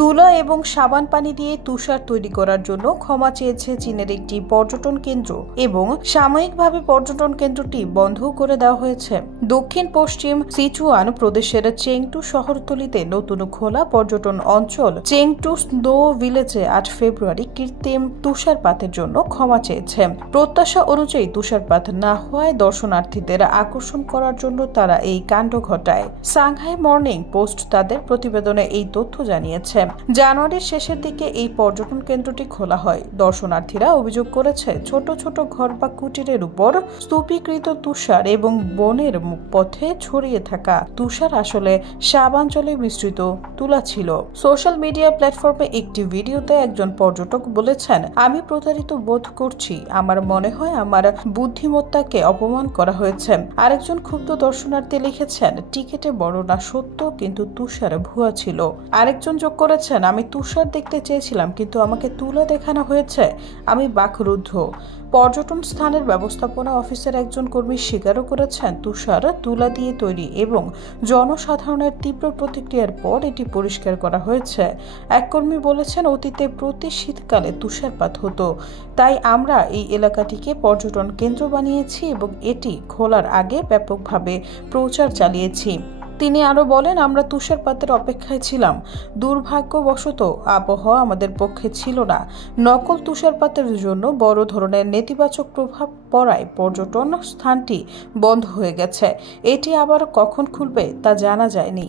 তুলা এবং সাবান পানি দিয়ে তুষার তৈরি করার জন্য ক্ষমা চেয়েছে চীনের একটি পর্যটন কেন্দ্র এবং সাময়িকভাবে পর্যটন কেন্দ্রটি বন্ধ করে দেওয়া হয়েছে। দক্ষিণ পশ্চিম সিচুয়ান প্রদেশের চেংটু শহরতলিতে নতুন খোলা পর্যটন অঞ্চল চেংটু স্নো ভিলেজে ৮ ফেব্রুয়ারি কৃত্রিম তুষারপাতের জন্য ক্ষমা চেয়েছে। প্রত্যাশা অনুযায়ী তুষারপাত না হওয়ায় দর্শনার্থীদের আকর্ষণ করার জন্য তারা এই কাণ্ড ঘটায়। সাংহাই মর্নিং পোস্ট তাদের প্রতিবেদনে এই তথ্য জানিয়েছে। জানুয়ারির শেষের দিকে এই পর্যটন কেন্দ্রটি খোলা হয়। দর্শনার্থীরা অভিযোগ করেছে ছোট ছোট ঘর বা কুটিরের উপর স্তূপীকৃত তুষার এবং বনের পথে ছড়িয়ে থাকা তুষার আসলে সাবান জলে মিশ্রিত তুলা ছিল। সোশ্যাল মিডিয়া প্ল্যাটফর্মে একটি ভিডিওতে একজন পর্যটক বলেছেন, আমি প্রতারিত বোধ করছি। আমার মনে হয় আমার বুদ্ধিমত্তাকে অপমান করা হয়েছে। আরেকজন ক্ষুব্ধ দর্শনার্থী লিখেছেন, টিকেটে বর্ণনা সত্য কিন্তু তুষার ভুয়া ছিল। আরেকজন যোগ করেছেন, আমি তুষার দেখতে চেয়েছিলাম কিন্তু আমাকে তুলা দেখানো হয়েছে। আমি বাকরুদ্ধ। পর্যটন স্থানের ব্যবস্থাপনা অফিসের একজন কর্মী স্বীকারও করেছেন, তুষার তুলা দিয়ে তৈরি এবং জনসাধারণের তীব্র প্রতিক্রিয়ার পর এটি পরিষ্কার করা হয়েছে। এক কর্মী বলেছেন, অতীতে প্রতি শীতকালে তুষারপাত হতো, তাই আমরা এই এলাকাটিকে পর্যটন কেন্দ্র বানিয়েছি এবং এটি খোলার আগে ব্যাপকভাবে প্রচার চালিয়েছি। তিনি আরো বলেন, আমরা তুষারপাতের অপেক্ষায় ছিলাম। দুর্ভাগ্যবশত আবহাওয়া আমাদের পক্ষে ছিল না। নকল তুষারপাতের জন্য বড় ধরনের নেতিবাচক প্রভাব পড়ায় পর্যটন স্থানটি বন্ধ হয়ে গেছে। এটি আবার কখন খুলবে তা জানা যায়নি।